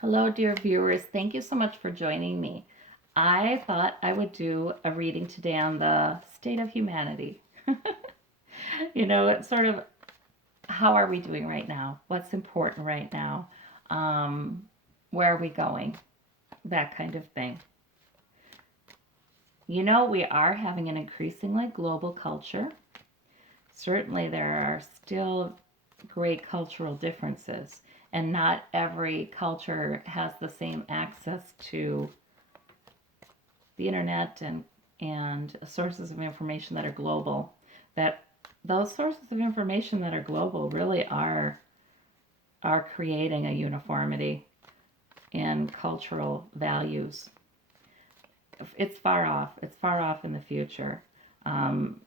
Hello, dear viewers. Thank you so much for joining me. I thought I would do a reading today on the state of humanity. It's sort of how are we doing right now? What's important right now? Um, where are we going? That kind of thing. We are having an increasingly global culture. Certainly, there are still great cultural differences, and not every culture has the same access to the internet and sources of information that are global. That those sources of information that are global really are creating a uniformity in cultural values. It's far off. It's far off in the future. And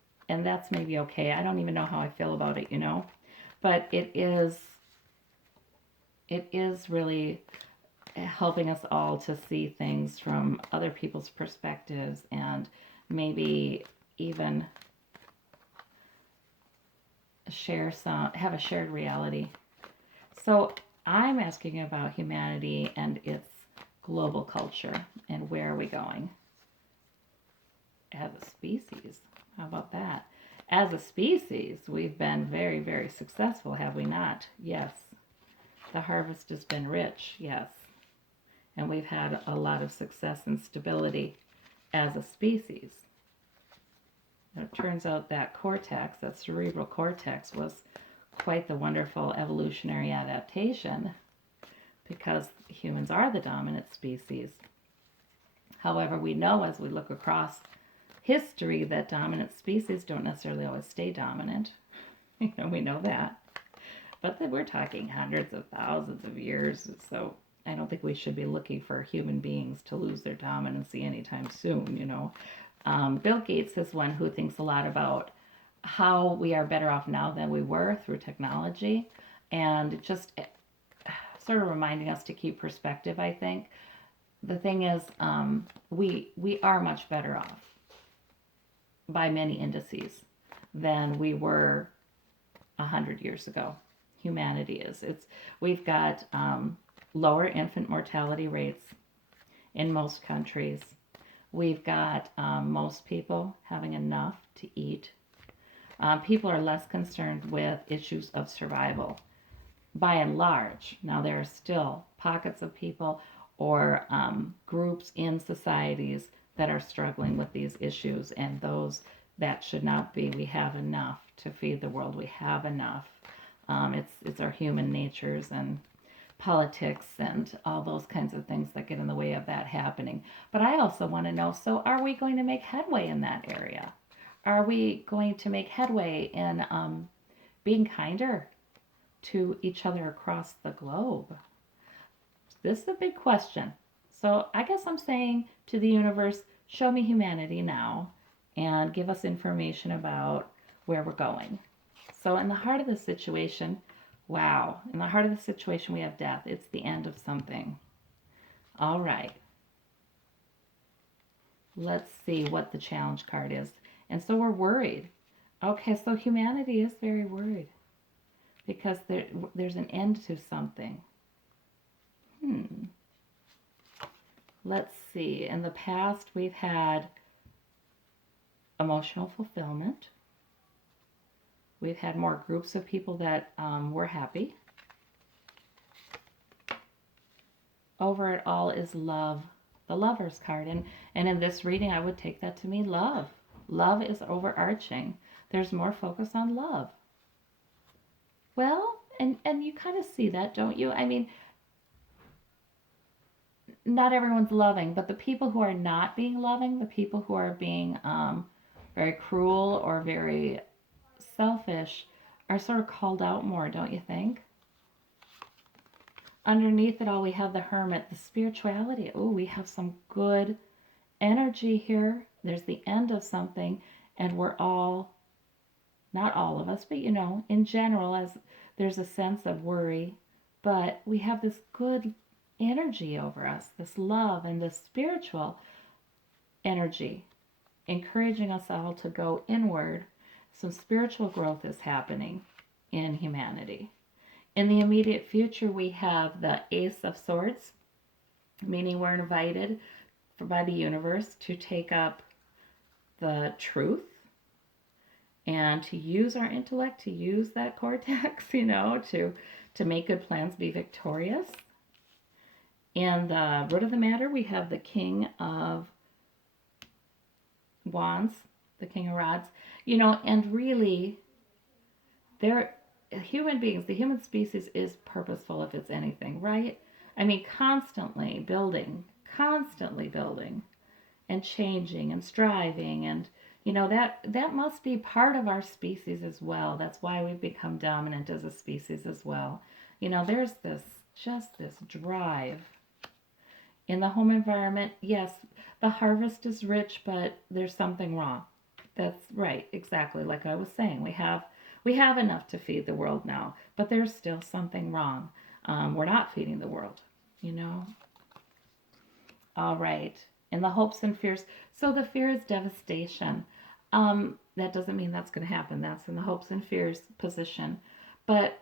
that's maybe okay. I don't even know how I feel about it. But it is really helping us all to see things from other people's perspectives and maybe even have a shared reality. So I'm asking about humanity and its global culture and where are we going as a species. How about that? As a species, we've been very, very successful, have we not? Yes. The harvest has been rich, yes. And we've had a lot of success and stability as a species. It turns out that cortex, that cerebral cortex, was quite the wonderful evolutionary adaptation because humans are the dominant species. However, we know as we look across history that dominant species don't necessarily always stay dominant. We know that. But then we're talking hundreds of thousands of years, so I don't think we should be looking for human beings to lose their dominancy anytime soon. Bill Gates is one who thinks a lot about how we are better off now than we were through technology, and just sort of reminding us to keep perspective. I think the thing is, we are much better off by many indices than we were 100 years ago. Humanity is. We've got lower infant mortality rates in most countries. We've got most people having enough to eat. People are less concerned with issues of survival by and large. Now, there are still pockets of people or groups in societies that are struggling with these issues, and those that should not be. We have enough to feed the world. We have enough. It's our human natures and politics and all those kinds of things that get in the way of that happening. But I also want to know, so are we going to make headway in that area? Are we going to make headway in being kinder to each other across the globe? This is a big question. So I guess I'm saying to the universe, show me humanity now and give us information about where we're going. So in the heart of the situation, wow, in the heart of the situation we have death. It's the end of something. All right. Let's see what the challenge card is. And so we're worried. Okay, so humanity is very worried because there's an end to something. Let's see. In the past, we've had emotional fulfillment. We've had more groups of people that were happy. Over it all is love, the Lover's card. And in this reading, I would take that to mean love. Love is overarching. There's more focus on love. Well, and you kind of see that, don't you? I mean, not everyone's loving, but the people who are not being loving, the people who are being very cruel or very selfish, are sort of called out more, don't you think? Underneath it all, we have the Hermit, the spirituality. Oh, we have some good energy here. There's the end of something, and we're all, not all of us, but in general, as there's a sense of worry, but we have this good energy over us, this love and this spiritual energy, encouraging us all to go inward. Some spiritual growth is happening in humanity. In the immediate future, we have the Ace of Swords, meaning we're invited by the universe to take up the truth and to use our intellect, to use that cortex, to make good plans, be victorious. In the root of the matter, we have the King of Wands, the King of Rods, and really, they're human beings, the human species is purposeful if it's anything, right? I mean, constantly building and changing and striving, and that must be part of our species as well. That's why we've become dominant as a species as well. There's this drive in the home environment. Yes, the harvest is rich, but there's something wrong. That's right, exactly like I was saying. We have enough to feed the world now, but there's still something wrong. We're not feeding the world, you know. All right. In the hopes and fears. So the fear is devastation. That doesn't mean that's going to happen. That's in the hopes and fears position. But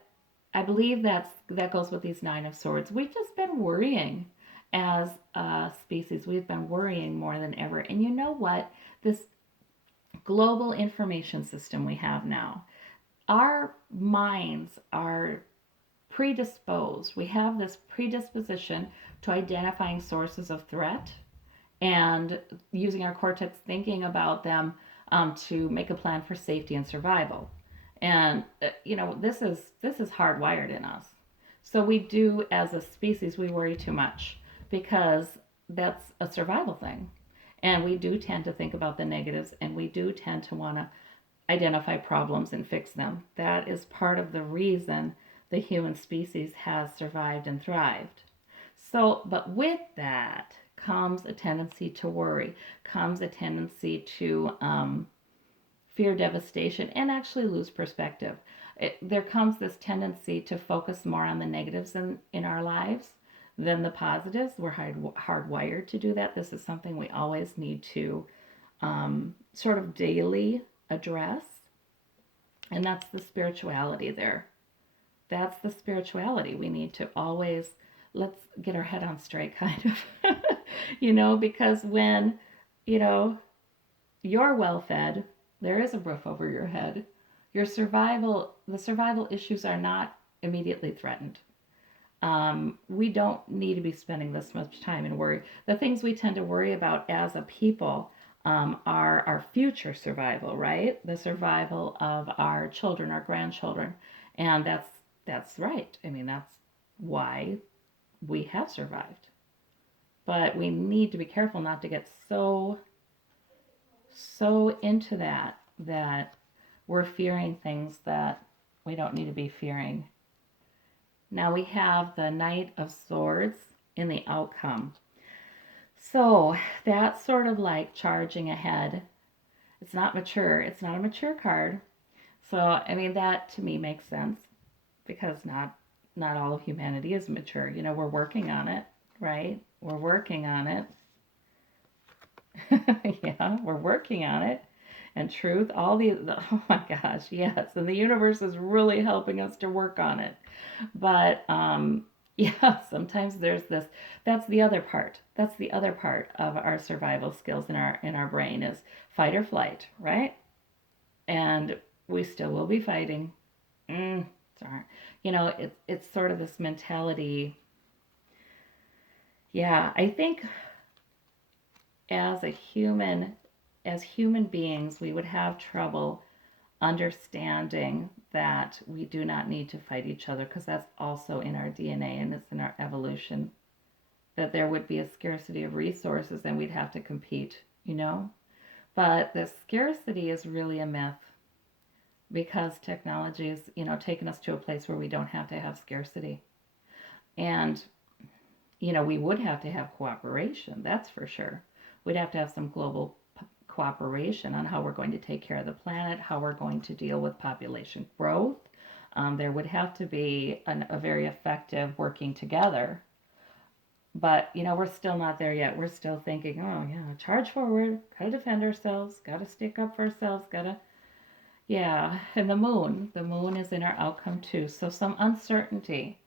I believe that goes with these Nine of Swords. We've just been worrying as a species. We've been worrying more than ever. And you know what? This global information system we have now, our minds are predisposed. We have this predisposition to identifying sources of threat and using our cortex, thinking about them to make a plan for safety and survival. And this is hardwired in us. So we do, as a species, we worry too much because that's a survival thing. And we do tend to think about the negatives, and we do tend to want to identify problems and fix them. That is part of the reason the human species has survived and thrived. So, but with that comes a tendency to worry, comes a tendency to fear devastation and actually lose perspective. There comes this tendency to focus more on the negatives in our lives than the positives. We're hardwired to do that. This is something we always need to sort of daily address. And that's the spirituality there. That's the spirituality. We need to always, let's get our head on straight, kind of. Because when, you're well fed, there is a roof over your head, the survival issues are not immediately threatened. We don't need to be spending this much time in worry. The things we tend to worry about as a people are our future survival, right? The survival of our children, our grandchildren, and that's right. I mean, that's why we have survived. But we need to be careful not to get so into that we're fearing things that we don't need to be fearing. Now we have the Knight of Swords in the outcome. So that's sort of like charging ahead. It's not mature. It's not a mature card. So, I mean, that to me makes sense because not all of humanity is mature. We're working on it, right? We're working on it. Yeah, we're working on it. And truth, oh my gosh, yes. And the universe is really helping us to work on it. But yeah, sometimes there's this. That's the other part. That's the other part of our survival skills in our brain is fight or flight, right? And we still will be fighting. Sorry. It's sort of this mentality. Yeah, I think as human beings, we would have trouble understanding that we do not need to fight each other because that's also in our DNA and it's in our evolution. That there would be a scarcity of resources and we'd have to compete. But the scarcity is really a myth because technology is, taken us to a place where we don't have to have scarcity. And, we would have to have cooperation, that's for sure. We'd have to have some global cooperation on how we're going to take care of the planet, how we're going to deal with population growth. There would have to be a very effective working together. But, we're still not there yet. We're still thinking, oh, yeah, charge forward, gotta defend ourselves, gotta stick up for ourselves, yeah. And the moon is in our outcome too. So some uncertainty.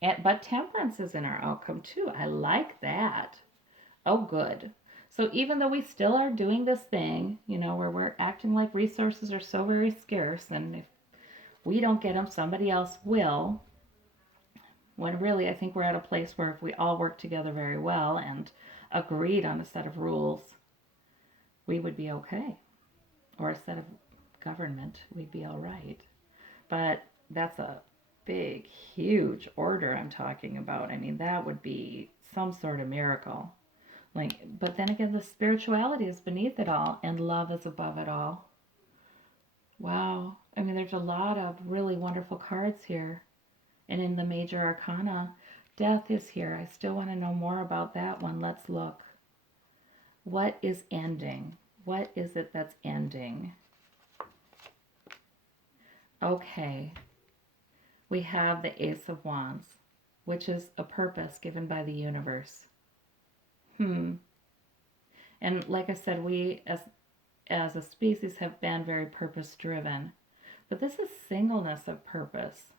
But temperance is in our outcome too. I like that. Oh, good. So even though we still are doing this thing, where we're acting like resources are so very scarce, and if we don't get them, somebody else will, when really I think we're at a place where if we all work together very well and agreed on a set of rules, we would be okay. Or a set of government, we'd be all right. But that's a big, huge order I'm talking about. I mean, that would be some sort of miracle. But then again, the spirituality is beneath it all, and love is above it all. Wow. I mean, there's a lot of really wonderful cards here. And in the major arcana, death is here. I still want to know more about that one. Let's look. What is ending? What is it that's ending? Okay. We have the Ace of Wands, which is a purpose given by the universe. And like I said, we as a species have been very purpose driven. But this is singleness of purpose.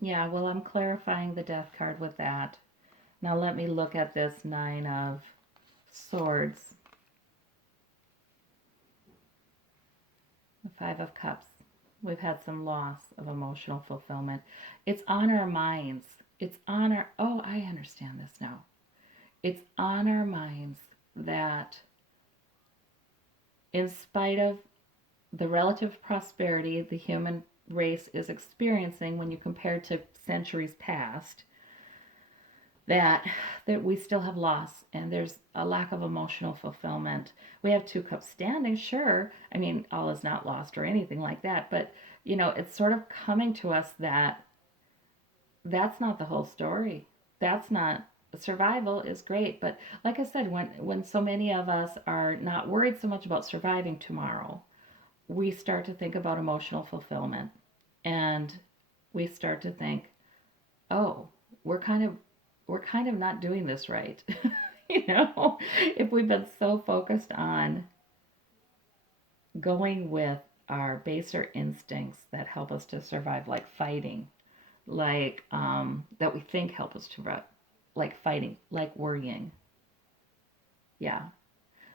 Yeah, well, I'm clarifying the death card with that. Now let me look at this Nine of Swords. The Five of Cups. We've had some loss of emotional fulfillment. It's on our minds. It's on our... Oh, I understand this now. It's on our minds that in spite of the relative prosperity the human race is experiencing when you compare to centuries past, that we still have loss and there's a lack of emotional fulfillment. We have two cups standing, sure. I mean, all is not lost or anything like that, but it's sort of coming to us that that's not the whole story. That's not survival is great, but like I said, when so many of us are not worried so much about surviving tomorrow, we start to think about emotional fulfillment, and we start to think, oh, we're kind of not doing this right. If we've been so focused on going with our baser instincts that help us to survive, like fighting, like that we think help us to survive, like fighting, like worrying, yeah,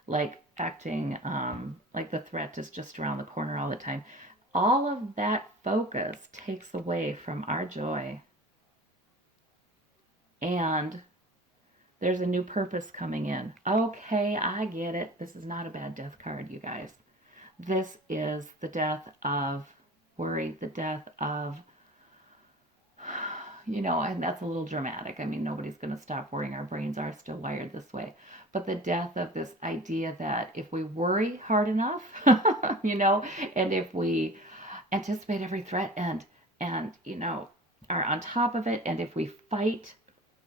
like acting like the threat is just around the corner all the time. All of that focus takes away from our joy. And there's a new purpose coming in. Okay, I get it. This is not a bad death card, you guys. This is the death of worry, the death of, and that's a little dramatic. I mean, nobody's going to stop worrying. Our brains are still wired this way. But the death of this idea that if we worry hard enough, and if we anticipate every threat and are on top of it, and if we fight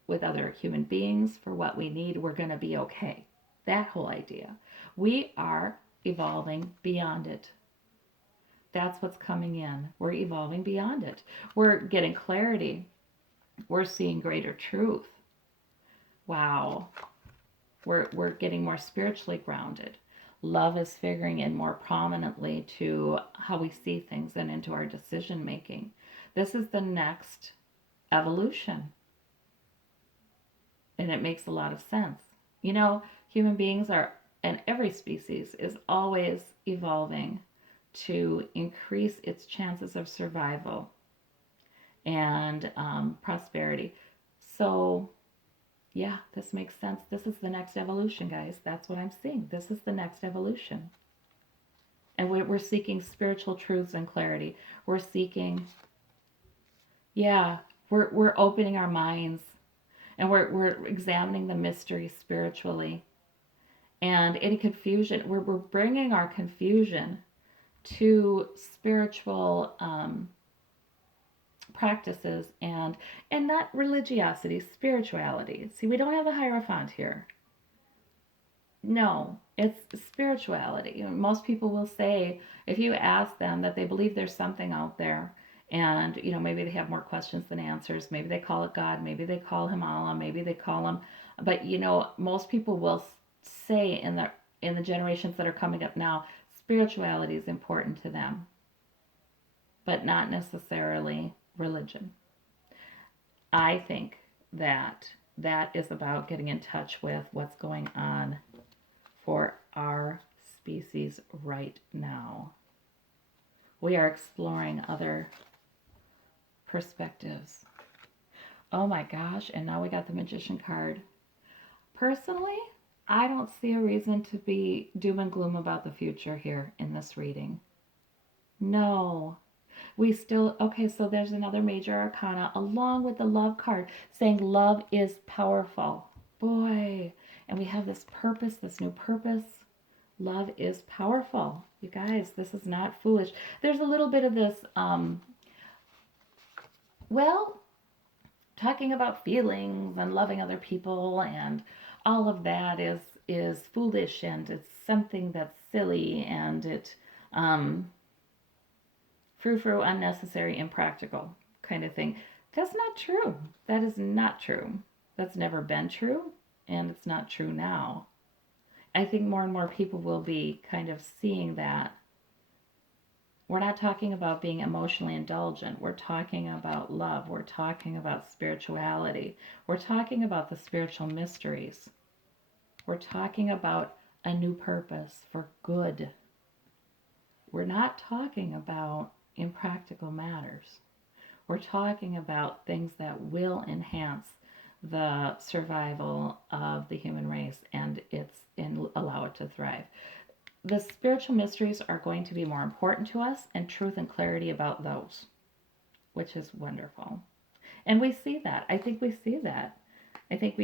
with other human beings for what we need, we're going to be okay. That whole idea. We are evolving beyond it. That's what's coming in. We're evolving beyond it. We're getting clarity. We're seeing greater truth. Wow. We're getting more spiritually grounded. Love is figuring in more prominently to how we see things and into our decision making. This is the next evolution. And it makes a lot of sense. Human beings are, and every species is always evolving to increase its chances of survival and prosperity. So, yeah, this makes sense. This is the next evolution, guys. That's what I'm seeing. This is the next evolution. And we're seeking spiritual truths and clarity. We're seeking, yeah, we're opening our minds. And we're examining the mystery spiritually. And any confusion, we're bringing our confusion to spiritual practices and not religiosity, spirituality. See, we don't have a Hierophant here. No, it's spirituality. Most people will say, if you ask them, that they believe there's something out there, and maybe they have more questions than answers. Maybe they call it God. Maybe they call him Allah. Maybe they call him. But most people will say in the generations that are coming up now, spirituality is important to them, but not necessarily religion. I think that that is about getting in touch with what's going on for our species right now. We are exploring other perspectives. Oh my gosh, and now we got the Magician card. Personally, I don't see a reason to be doom and gloom about the future here in this reading. No. We still, okay, so there's another major arcana along with the love card saying love is powerful. Boy, and we have this purpose, this new purpose. Love is powerful. You guys, this is not foolish. There's a little bit of this, well, talking about feelings and loving other people and all of that is foolish and it's something that's silly and it frou-frou, unnecessary, impractical kind of thing. That's not true. That is not true. That's never been true and it's not true now. I think more and more people will be kind of seeing that. We're not talking about being emotionally indulgent. We're talking about love. We're talking about spirituality. We're talking about the spiritual mysteries. We're talking about a new purpose for good. We're not talking about impractical matters. We're talking about things that will enhance the survival of the human race and allow it to thrive. The spiritual mysteries are going to be more important to us, and truth and clarity about those, which is wonderful. And we see that. I think we see that. I think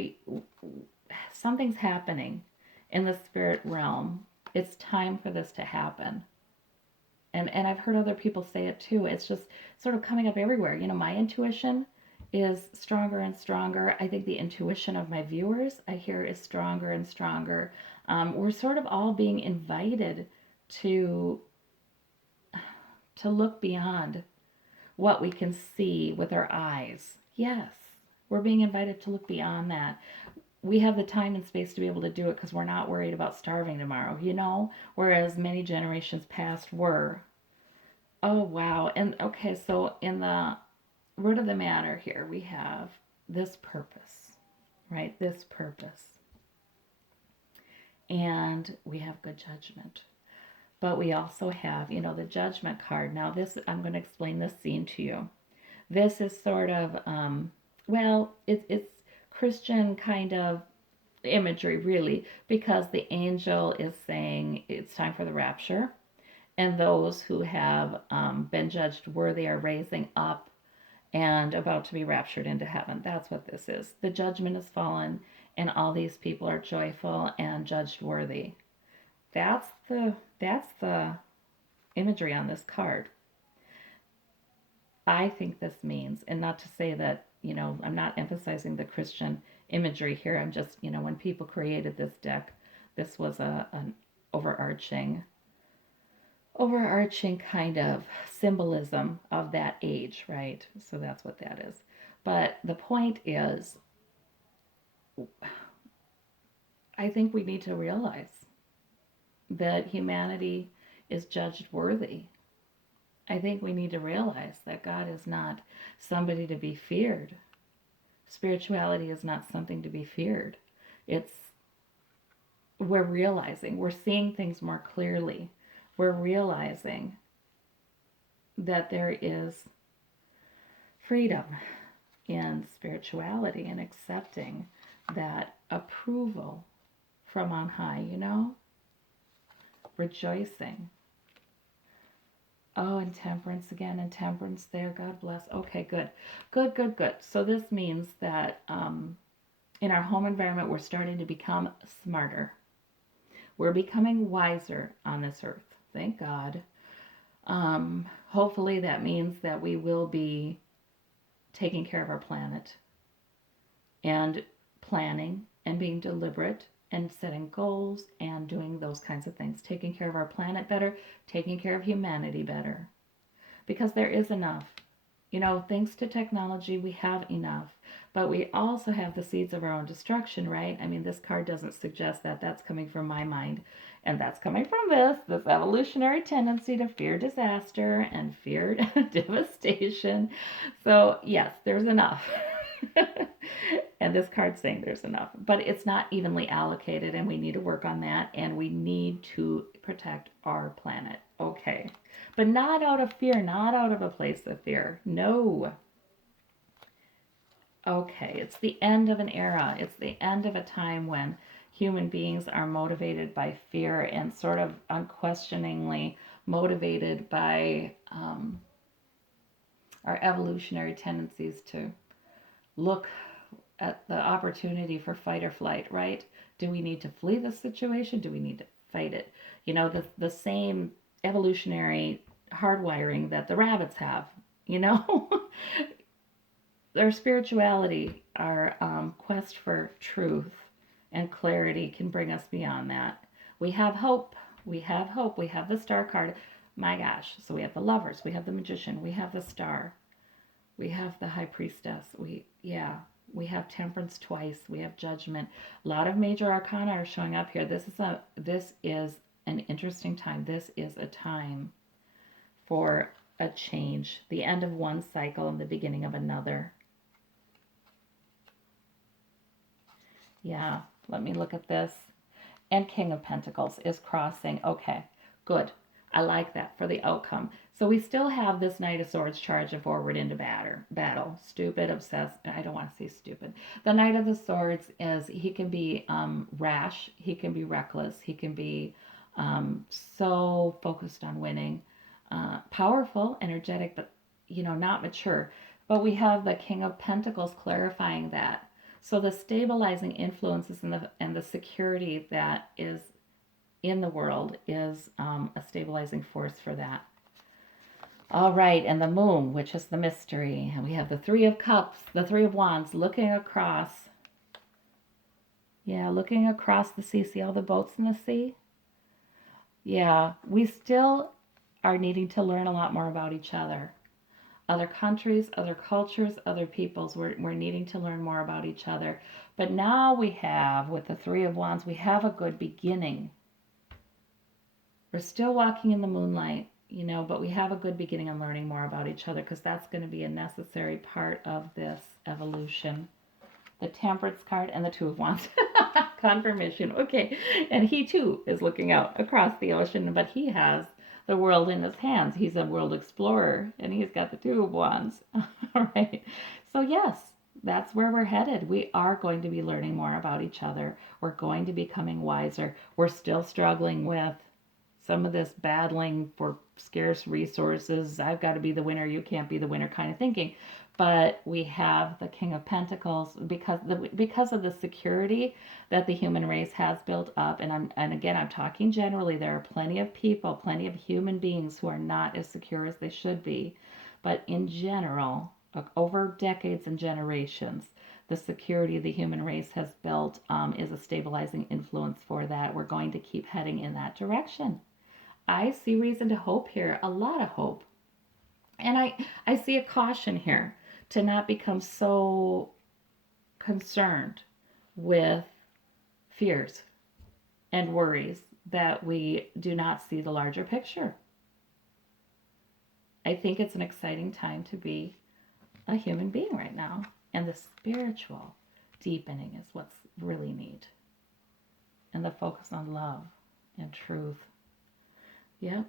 something's happening in the spirit realm. It's time for this to happen. And I've heard other people say it too. It's just sort of coming up everywhere. You know, my intuition is stronger and stronger. I think the intuition of my viewers, I hear, is stronger and stronger. We're sort of all being invited to look beyond what we can see with our eyes. Yes, we're being invited to look beyond that. We have the time and space to be able to do it because we're not worried about starving tomorrow, you know, whereas many generations past were. Oh, wow. And okay, so in the root of the matter here, we have this purpose, right? This purpose. And we have good judgment. But we also have, you know, the judgment card. Now, this, I'm going to explain this scene to you. This is sort of, it's Christian kind of imagery, really, because the angel is saying it's time for the rapture. And those who have been judged worthy are raising up and about to be raptured into heaven. That's what this is. The judgment is fallen, and all these people are joyful and judged worthy. That's the imagery on this card. I think this means, and not to say that, you know, I'm not emphasizing the Christian imagery here. I'm just, you know, when people created this deck, this was an overarching kind of symbolism of that age, right? So that's what that is. But the point is, I think we need to realize that humanity is judged worthy. I think we need to realize that God is not somebody to be feared. Spirituality is not something to be feared. We're realizing, we're seeing things more clearly. We're realizing that there is freedom in spirituality and accepting that approval from on high, you know? Rejoicing. Oh, and temperance again, and temperance there. God bless. Okay, good. Good. So this means that in our home environment, we're starting to become smarter. We're becoming wiser on this earth. Thank God. Hopefully that means that we will be taking care of our planet and planning and being deliberate and setting goals and doing those kinds of things. Taking care of our planet better, taking care of humanity better. Because there is enough. You know, thanks to technology, we have enough. But we also have the seeds of our own destruction, right? I mean, this card doesn't suggest that. That's coming from my mind. And that's coming from this evolutionary tendency to fear disaster and fear devastation. So, yes, there's enough. And this card's saying there's enough. But it's not evenly allocated, and we need to work on that. And we need to protect our planet. Okay. But not out of fear, not out of a place of fear. No. Okay, it's the end of an era. It's the end of a time when human beings are motivated by fear and sort of unquestioningly motivated by our evolutionary tendencies to look at the opportunity for fight or flight, right? Do we need to flee the situation? Do we need to fight it? You know, the same evolutionary hardwiring that the rabbits have, you know? Their spirituality, our quest for truth and clarity can bring us beyond that. We have hope. We have hope. We have the star card. My gosh. So we have the lovers. We have the magician. We have the star. We have the high priestess. We have temperance twice. We have judgment. A lot of major arcana are showing up here. This is an interesting time. This is a time for a change. The end of one cycle and the beginning of another. Yeah, let me look at this. And King of Pentacles is crossing. Okay, good. I like that for the outcome. So we still have this Knight of Swords charging forward into battle. Stupid, obsessed. I don't want to say stupid. The Knight of the Swords he can be rash. He can be reckless. He can be so focused on winning. Powerful, energetic, but, not mature. But we have the King of Pentacles clarifying that. So the stabilizing influences and the security that is in the world is a stabilizing force for that. All right, and the moon, which is the mystery. And we have the Three of Cups, the Three of Wands, looking across. Yeah, looking across the sea. See all the boats in the sea? Yeah, we still are needing to learn a lot more about each other. Other countries, other cultures, other peoples. We're needing to learn more about each other. But now we have, with the Three of Wands, we have a good beginning. We're still walking in the moonlight, but we have a good beginning on learning more about each other, because that's going to be a necessary part of this evolution. The Temperance card and the Two of Wands. Confirmation. Okay. And he too is looking out across the ocean, but he has the world in his hands. He's a world explorer, and he's got the Two of Wands. All right. So yes, that's where we're headed. We are going to be learning more about each other. We're going to be becoming wiser. We're still struggling with some of this battling for scarce resources. I've got to be the winner, you can't be the winner kind of thinking. But we have the King of Pentacles because of the security that the human race has built up. And again, I'm talking generally. There are plenty of people, plenty of human beings who are not as secure as they should be. But in general, over decades and generations, the security the human race has built is a stabilizing influence for that. We're going to keep heading in that direction. I see reason to hope here, a lot of hope. And I see a caution here to not become so concerned with fears and worries that we do not see the larger picture. I think it's an exciting time to be a human being right now. And the spiritual deepening is what's really neat. And the focus on love and truth. Yep,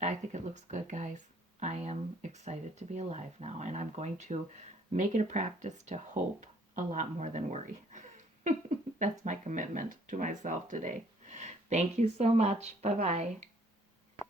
I think it looks good, guys. I am excited to be alive now, and I'm going to make it a practice to hope a lot more than worry. That's my commitment to myself today. Thank you so much. Bye-bye.